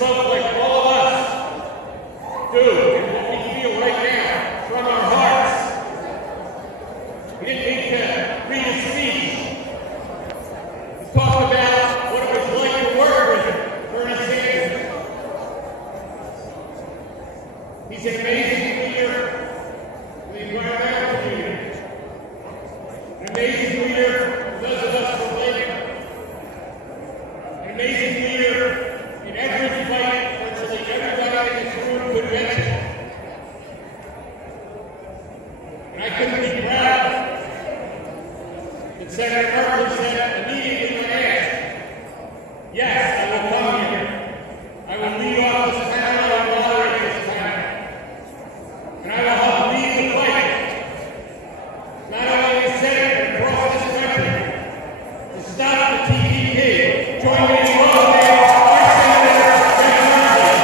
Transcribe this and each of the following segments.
spoke like all of us do and what we feel right now from our hearts. He didn't need to read his speech. He talked about what it was like to work with Bernie Sanders. He's an amazing leader for the environmental community. An amazing leader for those of us who live. An amazing leader in every fight virtually everybody in this room could mention. And I couldn't be proud that Senator Merkley said immediately when asked, yes, I will come here. I will lead off this panel, I will moderate this panel. And I will help lead the fight. Not only in the Senate, but across this country. To stop the TPP. Join me in welcoming our Senator Merkley.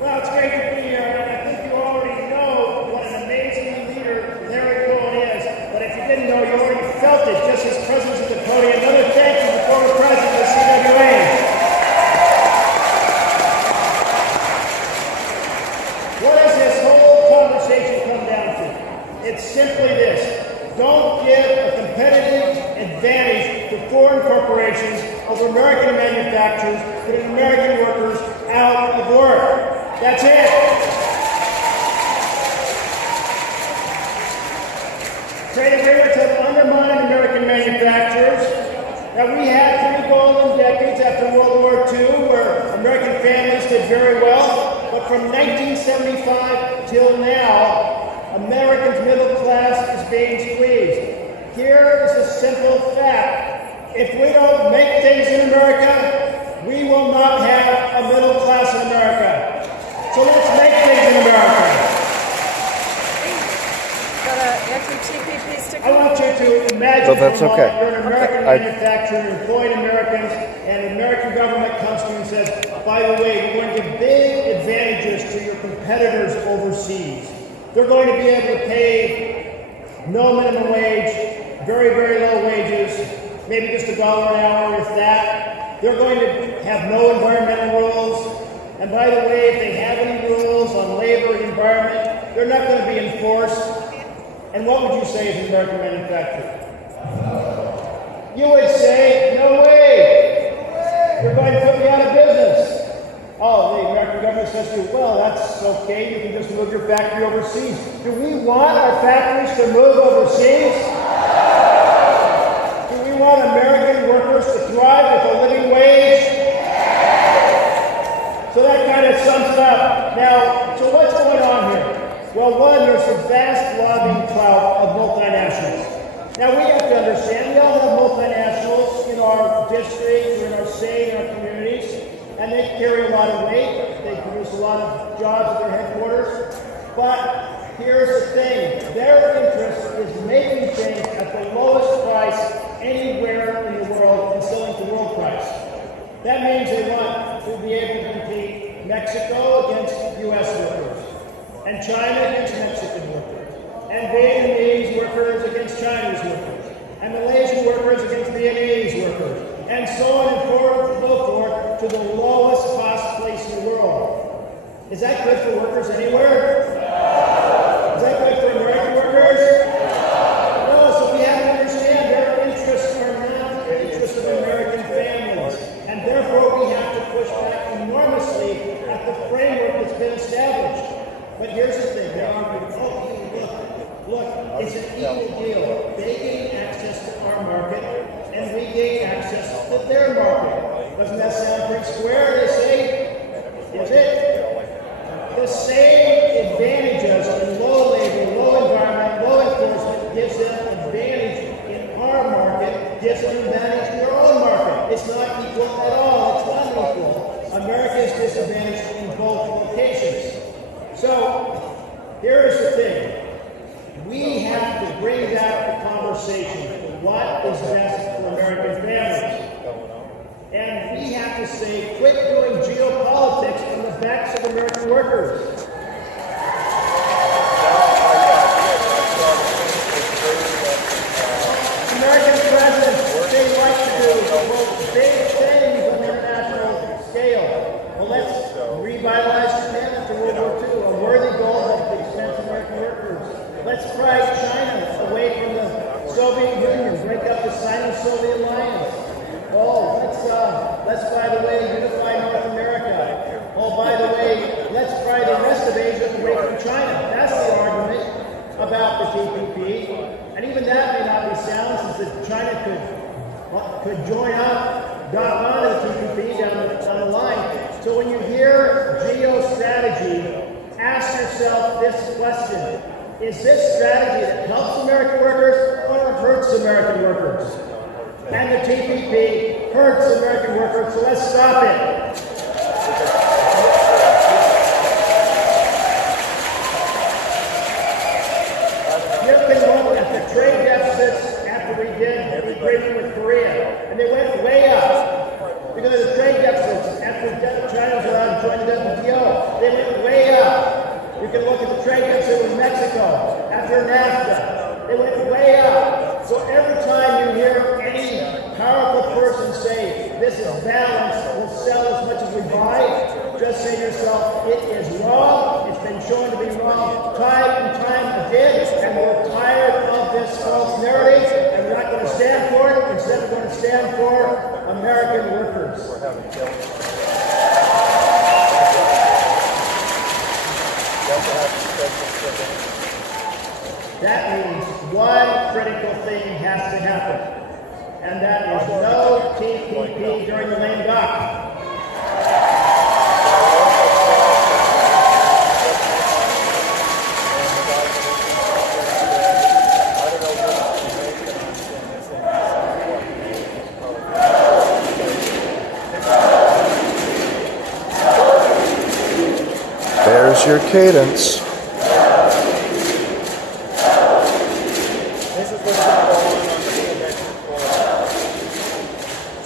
Well, it's great to be here, and I think you already know what an amazing leader Larry Cohen is. But if you didn't know, you already felt it, just his presence at the podium. Another thank you to the former president of the CWA. What does this whole conversation come down to? It's simply this. Don't give a competitive advantage to foreign corporations over American manufacturers, putting American workers out of work. That's it. Trade agreements have undermined American manufacturers. Now, we had 3 golden decades after World War II where American families did very well, but from 1975 till now, Americans' middle class is being squeezed. Here is a simple fact. If we don't make things in America, we will not have a middle class in America. So let's make things in America. Got an anti-TPP sticker? I want you to imagine Oh, that's for a moment okay. you're an American Okay. manufacturer, you're employing Americans, and the American government comes to you and says, by the way, we're going to give big advantages to your competitors overseas. They're going to be able to pay no minimum wage, very, very low wages, maybe just $1 an hour if that. They're going to have no environmental rules. And by the way, if they have any rules on labor and environment, they're not going to be enforced. And what would you say as an American manufacturer? You would say, no way! You're going to put me out of business. Oh, the American government says to you, well, that's okay, you can just move your factory overseas. Do we want our factories to move overseas? Do we want American workers to thrive with a living wage? So that kind of sums it up. Now, so what's going on here? Well, one, there's a vast lobbying clout of multinationals. Now, we have to understand, we all have multinationals in our districts or in our state, in our communities, and they carry a lot of weight. They produce a lot of jobs at their headquarters. But here's the thing. Their interest is making things at the lowest price anywhere in the world and selling to world price. That means they want to be able to compete Mexico against U.S. workers, and China against Mexican workers, and Vietnamese workers against Chinese workers, and Malaysian workers against Vietnamese workers, and so on and so forth to the lowest cost place in the world. Is that good for workers anywhere? Is that good for American workers? No, so we have to understand their interests are not the interests of American families, and therefore we have to push back enormously at the framework that's been established. But here's the thing, they argue, oh, look, it's an equal deal. They gain access to our market, and we gain access to their market. Doesn't that sound pretty square, they say? Is it? The same advantages in low labor, low environment, low enforcement gives them advantage in our market, gives them advantage in their own market. It's not equal at all, it's not equal. America is disadvantaged in both locations. So, here is the thing. We have to bring back the conversation to what is best for American families. And we have to say, quit doing geopolitics on the backs of American workers. American presidents, they like to do big things on the international scale. Well, let's revitalize Japan after World War II, a worthy goal at the expense of American workers. Let's pry China away from the Soviet Union, break up the Sino-Soviet alliance. Oh, let's, by the way, unify North America. Oh, by the way, let's pry the rest of Asia away from China. That's the argument about the TPP. And even that may not be sound, since that China could join up, got onto the TPP down the line. So when you hear geostrategy, ask yourself this question. Is this strategy that helps American workers or hurts American workers? And the TPP hurts American workers, so let's stop it. You can look at the trade deficits after we did the agreement with Korea, and they went way up. Because of the trade deficits after China was allowed to join the WTO, they went way up. You can look at the trade deficit with Mexico after NAFTA. They went way up. So every time you hear any powerful person say, this is balanced, we'll sell as much as we buy, just say to yourself, it is wrong. It's been shown to be wrong time and time again, and we're tired of this false narrative, and we're not going to stand for it. Instead, we're going to stand for American workers. That means one critical thing has to happen, and that is no TPP during the lame duck. There's your cadence.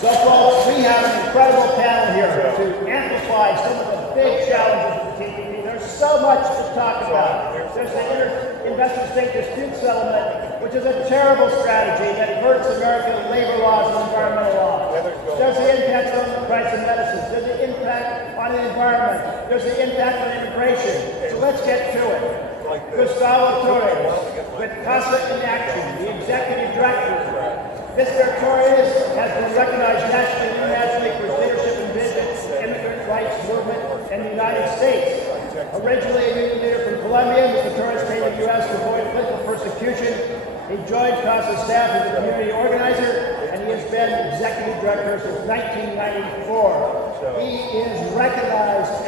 So folks, we have an incredible panel here to amplify some of the big challenges of the TPP. There's so much to talk about. There's the Inter-Investor-State Dispute Settlement, which is a terrible strategy that hurts American labor laws and environmental laws. There's the impact on the price of medicines. There's the impact on the environment. There's the impact on immigration. So let's get to it. Gustavo Torres, with CASA in Action, the executive director. Mr. Torres has been recognized nationally and internationally for his leadership and vision in the immigrant rights movement in the United States. Originally a union leader from Colombia, Mr. Torres came to the U.S. to avoid political persecution. He joined CASA staff as a community organizer, and he has been executive director since 1994. He is recognized